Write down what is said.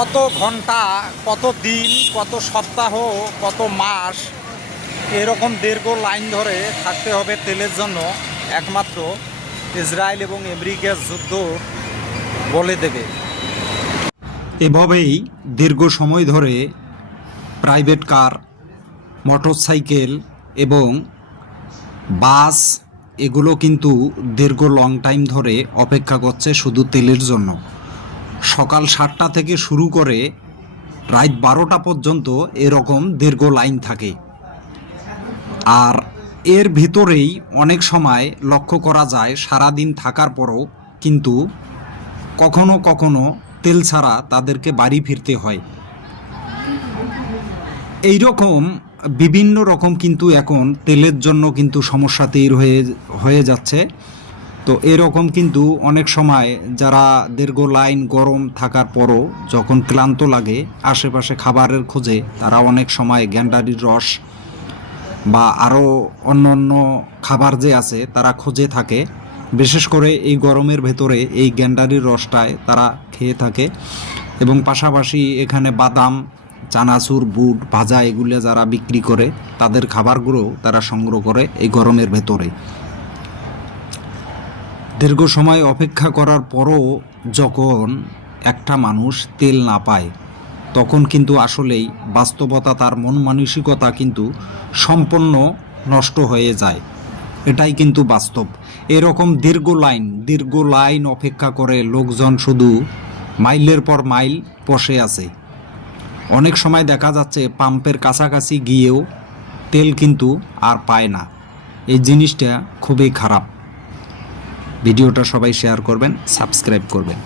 কত ঘন্টা, কত দিন, কত সপ্তাহ, কত মাস এরকম দীর্ঘ লাইন ধরে থাকতে হবে তেলের জন্য একমাত্র ইসরায়েল এবং আমেরিকার যুদ্ধ বলে দেবে। এভাবেই দীর্ঘ সময় ধরে প্রাইভেট কার, মোটরসাইকেল এবং বাস এগুলো কিন্তু দীর্ঘ লং টাইম ধরে অপেক্ষা করছে শুধু তেলের জন্য। সকাল 7টা থেকে শুরু করে রাত 12টা পর্যন্ত এরকম দীর্ঘ লাইন থাকে। আর এর ভিতরেই অনেক সময় লক্ষ্য করা যায় সারাদিন থাকার পরও কিন্তু কখনো কখনো তেল ছাড়া তাদেরকে বাড়ি ফিরতে হয়। এই রকম বিভিন্ন রকম কিন্তু এখন তেলের জন্য কিন্তু সমস্যা তৈরি হয়ে যাচ্ছে। তো এরকম কিন্তু অনেক সময় যারা দীর্ঘ লাইন গরম থাকার পরও যখন ক্লান্ত লাগে আশেপাশে খাবারের খোঁজে তারা অনেক সময় গ্যান্ডারির রস বা আরও অন্য অন্য খাবার যে আছে তারা খোঁজে থাকে। বিশেষ করে এই গরমের ভেতরে এই গ্যান্ডারির রসটায় তারা খেয়ে থাকে এবং পাশাপাশি এখানে বাদাম, চানাচুর, বুট ভাজা এগুলো যারা বিক্রি করে তাদের খাবারগুলো তারা সংগ্রহ করে এই গরমের ভেতরে। দীর্ঘ সময় অপেক্ষা করার পরও যখন একটা মানুষ তেল না পায় তখন কিন্তু আসলেই বাস্তবতা, তার মন মানসিকতা কিন্তু সম্পূর্ণ নষ্ট হয়ে যায়। এটাই কিন্তু বাস্তব। এরকম দীর্ঘ লাইন অপেক্ষা করে লোকজন শুধু মাইলের পর মাইল বসে আছে। অনেক সময় দেখা যাচ্ছে পাম্পের কাছাকাছি গিয়েও তেল কিন্তু আর পায় না। এই জিনিসটা খুবই খারাপ। ভিডিওটা সবাই শেয়ার করবেন, সাবস্ক্রাইব করবেন।